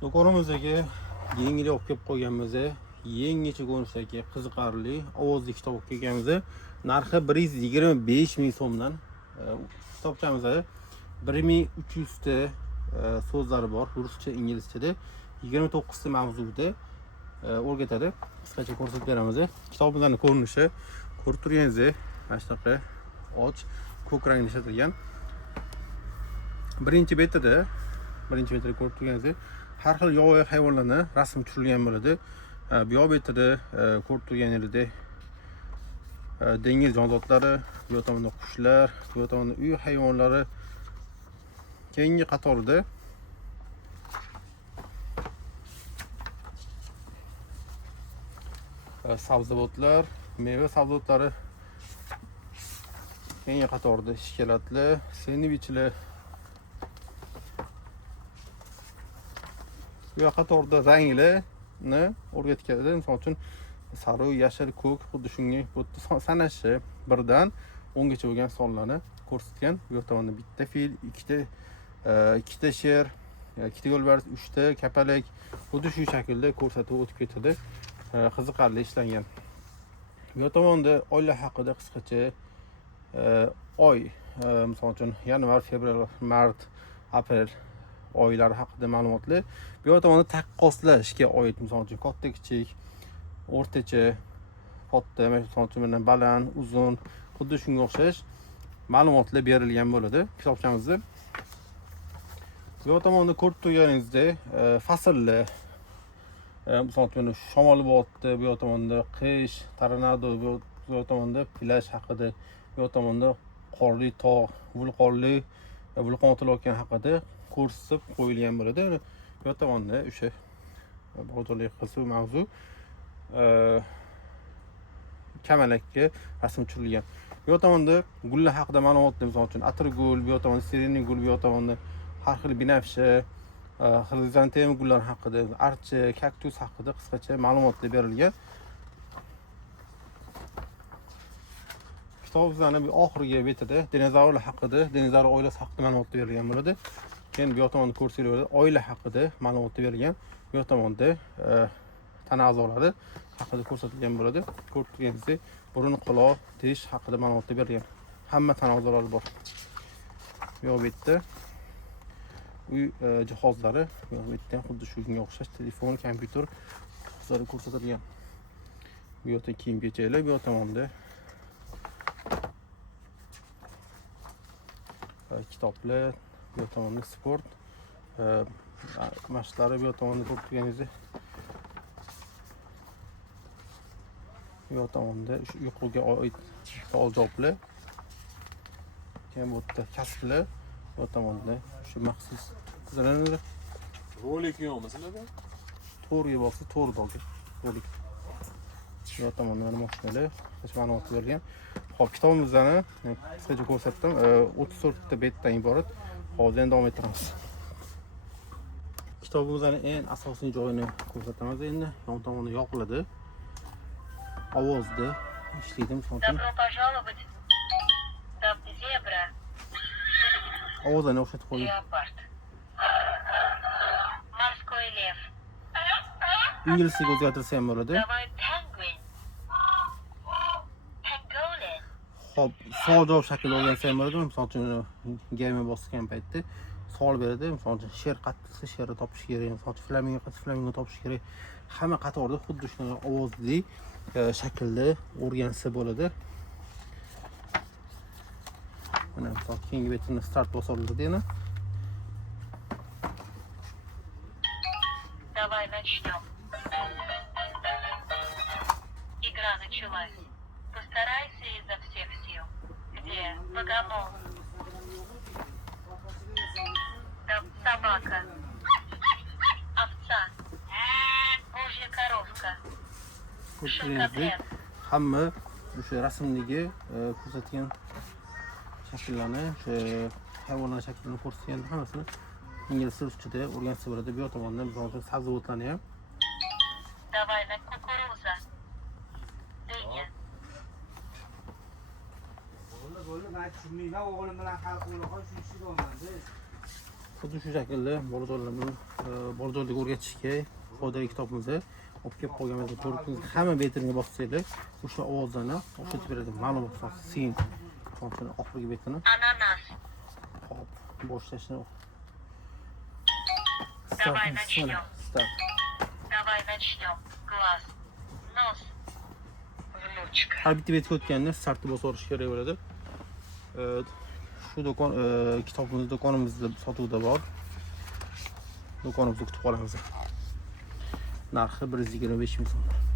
Do'konimizdagi yangilik olib kelib qo'yganmiz. Yangicha ko'rinishdagi qiziqarli ovozli kitob olib kelganmiz. Narxi 125 ming so'mdan. Kitobchamizda 1300 ta so'zlari bor, ruscha, inglizchada 29 ta mavzuda o'rgatadi. Qisqacha ko'rsatib beramiz. Kitobimizning ko'rinishi ko'rib turganingizdek, mana shunaqa och, ko'k rangda ishlatilgan. Birinchi betida ko'rib turganingizdek, har xil yovvoyi hayvonlarni rasm tushirilgan bo'ladi. Bu yoq betida ko'rib turganingizdek dengiz jonzotlari, bu yoq tomonda qushlar, bu yoq tomonda uy hayvonlari. Keyingi qatorida sabzavotlar, meva sabzavotlari. Keyingi qatorida shokoladlar, sendvichlar. Bu qatorda ranglarni o'rgatganlar. Misol uchun sariq, yashil, ko'k, xuddi shunga sanashi 1 dan 10 gacha bo'lgan sonlarni ko'rsatgan. Bu tomonda bitta fil, ikkita sher, ikkita yo'lbars, 3 ta kapalak, xuddi shu shaklda ko'rsatib o'tib ketadi. Qiziqarli ishlangan. Bu tomonda oylar haqida qisqacha oy, misol uchun yanvar, fevral, mart, aprel oylari haqida ma'lumotlar. Bu tomonda taqqoslashga oid, misol uchun katta, kichik, o'rtacha, katta, misol uchun baland, uzun, xuddi shunga o'xshash ma'lumotlar berilgan bo'ladi kitobchamizda. Bu tomonda ko'rib turganingizdek fasllar, misol uchun shamol bo'lyapti, bu tomonda qish, tornado, bu tomonda plyaj haqida, bu tomonda qorli tog', vulqonli vulqon otilayotgan haqida ko'rsatib qo'yilgan bo'ladi. Bu tomonda o'sha bozorlik qilsa mavzu kamalakka rasm tushirilgan. Bu tomonda gullar haqida ma'lumotlar, misol uchun atirgul, bu tomonda sirenniy gul, bu tomonda har xil binafsha, xrizantem gullar haqida, archa, kaktus haqida qisqacha ma'lumotlar berilgan. Kitobimizning oxirgi betida dinozavrlar haqida, dinozavr oilasi haqida ma'lumot berilgan bo'ladi. Keyin bu tomonda ko'rsanglar oila haqida ma'lumot berilgan. Bu tomonda tana a'zolari haqida ko'rsatilgan bo'ladi. Ko'rib turganingizdek, burun, quloq, tish haqida ma'lumot berilgan. Hamma tana a'zolari bor. Bu yerda uy jihozlari, bu yerda xuddi shunga o'xshash telefon, kompyuter jihozlari ko'rsatilgan. Bu yerda kiyim-kechaklar, bu tomonda kitoblar, bu tomonda sport mashqlari, bu tomonda ko'rib turganingizdek, bu tomonda uyquga oid savol-javoblar, keyin bu yerda kasblar, bu tomonda shu maxsus tuzlanadi. Rolik yo'qmi sizlarda? To'rga bo'lsa to'rdagi rolik. Bu tomonda mana mashinalar, hech ma'lumot berilgan. Xo'p, kitobimizni qisqacha ko'rsatdim. 34 ta betdan iborat. Hozir davom ettiramiz. Kitobimizning eng asosiy joyini ko'rsatamiz endi. Yon tomoni yoqiladi. Ovozda ishlaydi, misol uchun. Добро пожаловать. Зебра. Ovozini o'xshatib qo'ying. Леопард. Морской лев. Inglizchaga o'zgartirsa ham bo'ladi. Давай penguin. Pangolin. Xo'p, savol-javob shaklida o'rgansa ham bo'ladi. Misol uchun game bosgan paytda savol beradi. Misol uchun sher qattiqsa sherni topish kerak, misol uchun flamingo qattiqsa flamingo topish kerak. Hamma qatorda xuddi shunday ovozli shaklda o'rgansa bo'ladi. Mana misol keyingi betini start bosiladi yana. Давай начнем. Игра началась. Постарайся изо всех сил. Где богомол? Там собака. Овца. Божья коровка. Ko'rsatilgan hamma o'sha rasmdagi ko'rsatilgan shakllarni, o'sha hayvonlar shaklini ko'rsatgan hammasini ingliz ruschada o'rgansa bo'ladi. Bu tomonda misol uchun sabzavotlarni ham Давай на кукуруза. Дыня. Bo'ldi, men tushunmayman, o'g'lim bilan hal qilib qo'y, shu ishni olmadi. xuddi shu shaklda bolalarga o'rgatishga foydali kitobimizni olib kelib qolganmiz. Ko'rdingiz, hamma betini bossanglar o'sha ovozlarni o'shatib beradi. Ma'lumot asosida sin so'ng oxirgi betini Ananas. hop boshlashni Давай начнем. start. Давай начнем. Глаз. Нос. Внучка. Har bitta betga o'tganda startni bosib olish kerak bo'ladi. Shu do'kon kitobimiz do'konimizda sotuvda bor. Do'konimizda kutib qolamiz. Narxi 125 ming so'm.